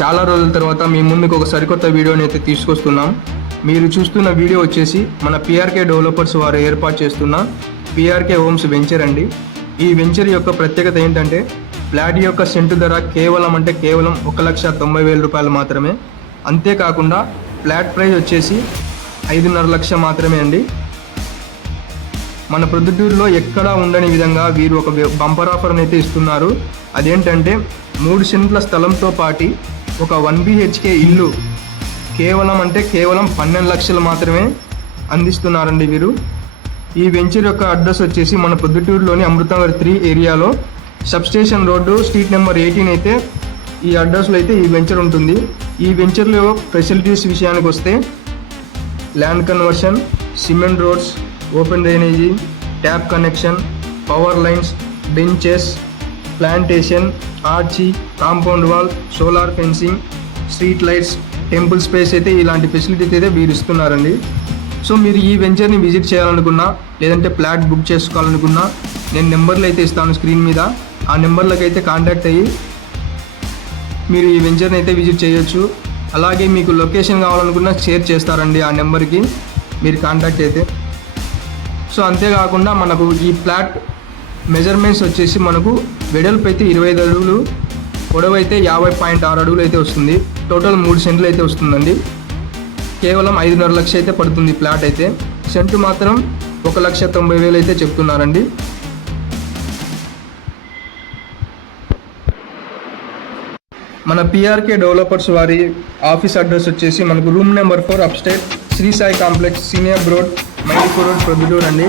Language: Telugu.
చాలా రోజుల తర్వాత మీ ముందుకు ఒక సరికొత్త వీడియోని అయితే తీసుకొస్తున్నాం. మీరు చూస్తున్న వీడియో వచ్చేసి మన పిఆర్కే డెవలపర్స్ వారు ఏర్పాటు చేస్తున్న పిఆర్కే హోమ్స్ వెంచర్ అండి. ఈ వెంచర్ యొక్క ప్రత్యేకత ఏంటంటే ఫ్లాట్ యొక్క సెంటు ధర కేవలం అంటే కేవలం ఒక లక్ష తొంభై వేల రూపాయలు మాత్రమే. అంతేకాకుండా ఫ్లాట్ ప్రైస్ వచ్చేసి ఐదున్నర లక్ష మాత్రమే అండి. మన ప్రొద్దుటూరులో ఎక్కడా ఉండని విధంగా వీరు ఒక బంపర్ ఆఫర్ని అయితే ఇస్తున్నారు. అదేంటంటే మూడు సెంట్ల స్థలంతో పాటి ఒక వన్ బిహెచ్కే ఇల్లు కేవలం అంటే కేవలం పన్నెండు లక్షలు మాత్రమే అందిస్తున్నారండి వీరు. ఈ వెంచర్ యొక్క అడ్రస్ వచ్చేసి మన పొద్దుటూరులోని అమృతనగర్ త్రీ ఏరియాలో. Substation road street number eighteen అయితే ఈ అడ్రస్లో అయితే ఈ వెంచర్ ఉంటుంది. ఈ వెంచర్లో ఫెసిలిటీస్ విషయానికి వస్తే land conversion cement roads open drainage tap connection power lines benches plantation arch compound wall solar fencing street lights temple space అయితే ఇలాంటి ఫెసిలిటీస్ అయితే వీరు ఇస్తున్నారండి సో మీరు ఈ వెంచర్ని విజిట్ చేయాలనుకున్నా లేదంటే ఫ్లాట్ బుక్ చేసుకోవాలనుకున్నా నేను నెంబర్లు అయితే ఇస్తాను స్క్రీన్ మీద. ఆ నెంబర్లకు అయితే కాంటాక్ట్ అయ్యి మీరు ఈ వెంచర్ని అయితే విజిట్ చేయొచ్చు. అలాగే మీకు లొకేషన్ కావాలనుకున్నా షేర్ చేస్తారండి ఆ నెంబర్కి. మీరు కాంటాక్ట్ అయితే. సో అంతేకాకుండా మనకు ఈ ఫ్లాట్ మెజర్మెంట్స్ వచ్చేసి మనకు వెడల్పు అయితే ఇరవై ఐదు అడుగులు పొడవు అయితే యాభై పాయింట్ ఆరు అడుగులు అయితే వస్తుంది. టోటల్ మూడు సెంట్లు అయితే వస్తుందండి. కేవలం ఐదున్నర లక్ష అయితే పడుతుంది ప్లాట్ అయితే. సెంటు మాత్రం ఒక లక్ష తొంభై వేలు అయితే చెప్తున్నారండి. మన పిఆర్కే డెవలపర్స్ వారి ఆఫీస్ అడ్రస్ వచ్చేసి మనకు room number four upstate Sri Sai complex senior road Mylipur road Proddatur అండి.